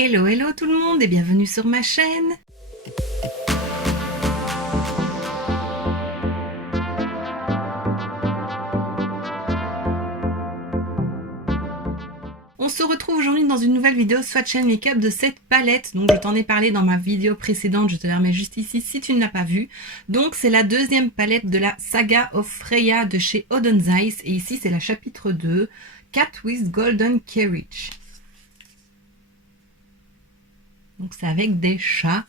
Hello, hello tout le monde et bienvenue sur ma chaîne. On se retrouve aujourd'hui dans une nouvelle vidéo Swatch & Makeup de cette palette. Donc je t'en ai parlé dans ma vidéo précédente, je te la remets juste ici si tu ne l'as pas vue. Donc c'est la deuxième palette de la Saga of Freya de chez Oden Zeiss. Et ici c'est la chapitre 2, Cat with Golden Carriage. Donc c'est avec des chats.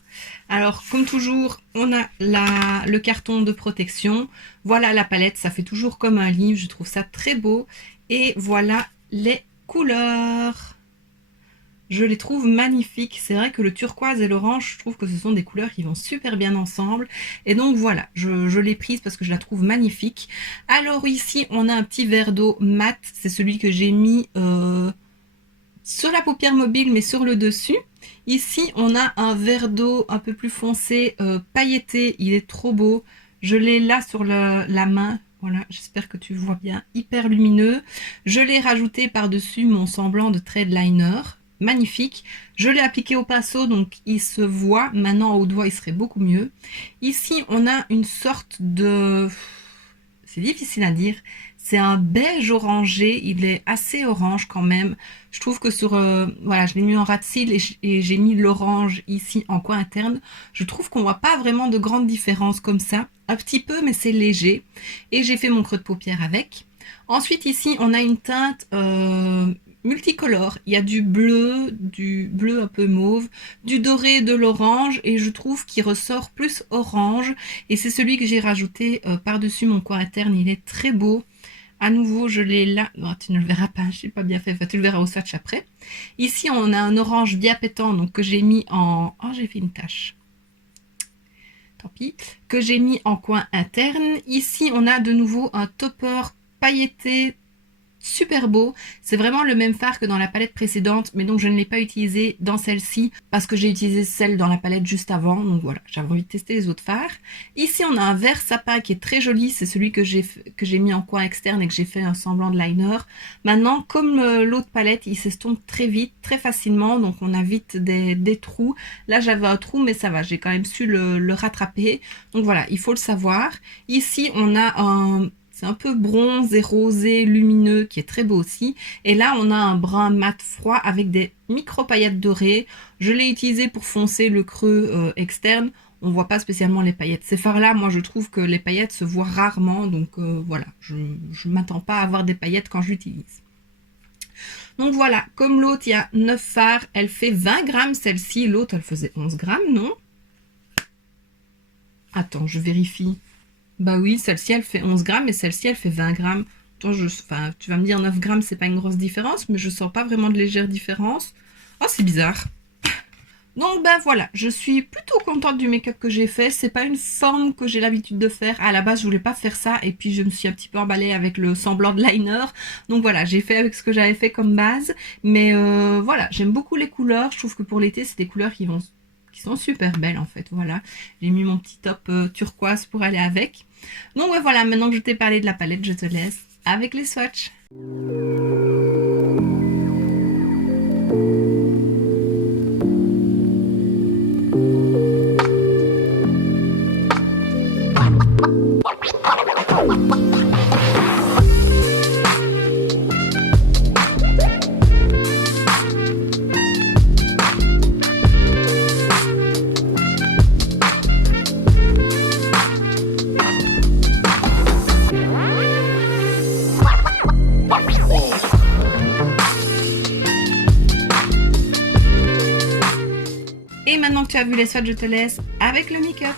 Alors comme toujours, on a le carton de protection. Voilà la palette, ça fait toujours comme un livre, je trouve ça très beau. Et voilà les couleurs. Je les trouve magnifiques. C'est vrai que le turquoise et l'orange, je trouve que ce sont des couleurs qui vont super bien ensemble. Et donc voilà, je l'ai prise parce que je la trouve magnifique. Alors ici, on a un petit verre d'eau mat. C'est celui que j'ai mis sur la paupière mobile, mais sur le dessus. Ici, on a un verre d'eau un peu plus foncé, pailleté. Il est trop beau. Je l'ai là sur la main. Voilà, j'espère que tu vois bien. Hyper lumineux. Je l'ai rajouté par-dessus mon semblant de trade liner. Magnifique. Je l'ai appliqué au pinceau, donc il se voit. Maintenant, au doigt, il serait beaucoup mieux. Ici, on a une sorte de... C'est difficile à dire. C'est un beige orangé. Il est assez orange quand même. Je trouve que sur... voilà, je l'ai mis en ras de cils et j'ai mis l'orange ici en coin interne. Je trouve qu'on voit pas vraiment de grande différence comme ça. Un petit peu, mais c'est léger. Et j'ai fait mon creux de paupière avec. Ensuite, ici, on a une teinte multicolore. Il y a du bleu un peu mauve, du doré, de l'orange. Et je trouve qu'il ressort plus orange. Et c'est celui que j'ai rajouté par-dessus mon coin interne. Il est très beau. À nouveau, je l'ai là. Non, tu ne le verras pas, je n'ai pas bien fait. Enfin, tu le verras au swatch après. Ici, on a un orange diapétant, donc que j'ai mis en... Oh, j'ai fait une tache. Tant pis. Que j'ai mis en coin interne. Ici, on a de nouveau un topper pailleté. Super beau, c'est vraiment le même fard que dans la palette précédente, mais donc je ne l'ai pas utilisé dans celle-ci parce que j'ai utilisé celle dans la palette juste avant, donc voilà, j'avais envie de tester les autres fards. Ici on a un vert sapin qui est très joli, c'est celui que j'ai mis en coin externe et que j'ai fait un semblant de liner. Maintenant, comme l'autre palette, il s'estompe très vite, très facilement, donc on a vite des trous. Là j'avais un trou, mais ça va, j'ai quand même su le rattraper, donc voilà, il faut le savoir. Ici on a c'est un peu bronze et rosé lumineux qui est très beau aussi. Et là, on a un brun mat froid avec des micro paillettes dorées. Je l'ai utilisé pour foncer le creux externe. On voit pas spécialement les paillettes. Ces fards-là, moi, je trouve que les paillettes se voient rarement. Donc voilà, je ne m'attends pas à avoir des paillettes quand je l'utilise. Donc voilà, comme l'autre, il y a 9 fards. Elle fait 20 grammes celle-ci. L'autre, elle faisait 11 grammes, non? Attends, je vérifie. Bah oui, celle-ci elle fait 11 grammes et celle-ci elle fait 20 grammes. Attends, enfin, tu vas me dire 9 grammes c'est pas une grosse différence, mais je sens pas vraiment de légère différence. Oh, c'est bizarre. Donc ben voilà, je suis plutôt contente du make-up que j'ai fait. C'est pas une forme que j'ai l'habitude de faire. À la base, je voulais pas faire ça et puis je me suis un petit peu emballée avec le semblant de liner. Donc voilà, j'ai fait avec ce que j'avais fait comme base. Mais voilà, j'aime beaucoup les couleurs. Je trouve que pour l'été, c'est des couleurs qui sont super belles en fait. Voilà, j'ai mis mon petit top turquoise pour aller avec. Donc ouais, voilà, maintenant que je t'ai parlé de la palette, je te laisse avec les swatchs. Et maintenant que tu as vu les swatchs, je te laisse avec le make-up.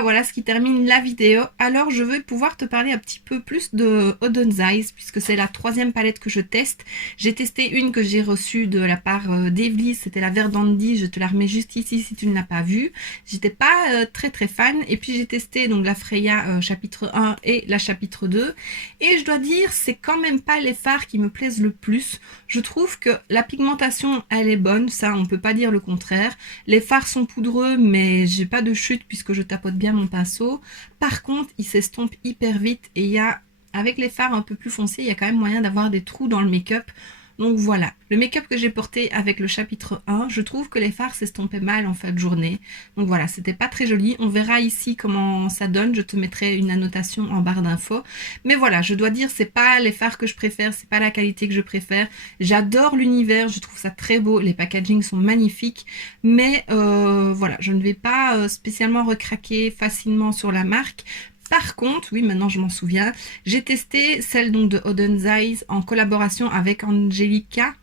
Voilà ce qui termine la vidéo. Alors je vais pouvoir te parler un petit peu plus de Oden's Eyes puisque c'est la 3e palette que je teste. J'ai testé une que j'ai reçue de la part d'Evely, c'était la Verdandi, je te la remets juste ici si tu ne l'as pas vue. J'étais pas très fan, et puis j'ai testé donc la Freya chapitre 1 et la chapitre 2, et je dois dire c'est quand même pas les fards qui me plaisent le plus. Je trouve que la pigmentation elle est bonne, ça on peut pas dire le contraire. Les fards sont poudreux mais j'ai pas de chute puisque je tapote bien mon pinceau. Par contre il s'estompe hyper vite, et il y a, avec les fards un peu plus foncés, il y a quand même moyen d'avoir des trous dans le make-up. Donc voilà, le make-up que j'ai porté avec le chapitre 1, je trouve que les fards s'estompaient mal en fin de journée. Donc voilà, c'était pas très joli. On verra ici comment ça donne, je te mettrai une annotation en barre d'infos. Mais voilà, je dois dire, c'est pas les fards que je préfère, c'est pas la qualité que je préfère. J'adore l'univers, je trouve ça très beau, les packagings sont magnifiques. Mais voilà, je ne vais pas spécialement recraquer facilement sur la marque. Par contre, oui, maintenant je m'en souviens, j'ai testé celle donc de Oden's Eyes en collaboration avec Angelica.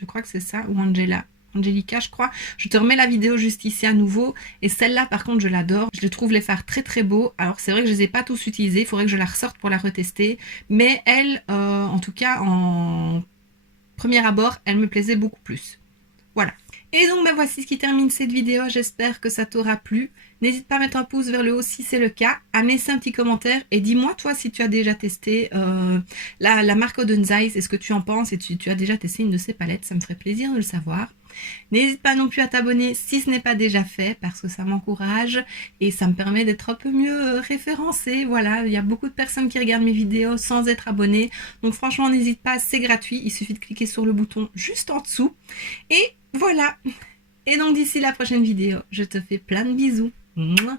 Je crois que c'est ça, ou Angelica, je crois. Je te remets la vidéo juste ici à nouveau. Et celle-là, par contre, je l'adore. Je trouve les fards très beaux. Alors, c'est vrai que je ne les ai pas tous utilisés. Il faudrait que je la ressorte pour la retester. Mais elle, en tout cas, en premier abord, elle me plaisait beaucoup plus. Voilà. Et donc voici ce qui termine cette vidéo, j'espère que ça t'aura plu. N'hésite pas à mettre un pouce vers le haut si c'est le cas, à me laisser un petit commentaire et dis-moi toi si tu as déjà testé la marque Oden's Eyes et ce que tu en penses, et tu as déjà testé une de ces palettes, ça me ferait plaisir de le savoir. N'hésite pas non plus à t'abonner si ce n'est pas déjà fait parce que ça m'encourage et ça me permet d'être un peu mieux référencée. Voilà, il y a beaucoup de personnes qui regardent mes vidéos sans être abonnées, donc franchement n'hésite pas, c'est gratuit, il suffit de cliquer sur le bouton juste en dessous. Et voilà. Et donc d'ici la prochaine vidéo, je te fais plein de bisous. Mouah.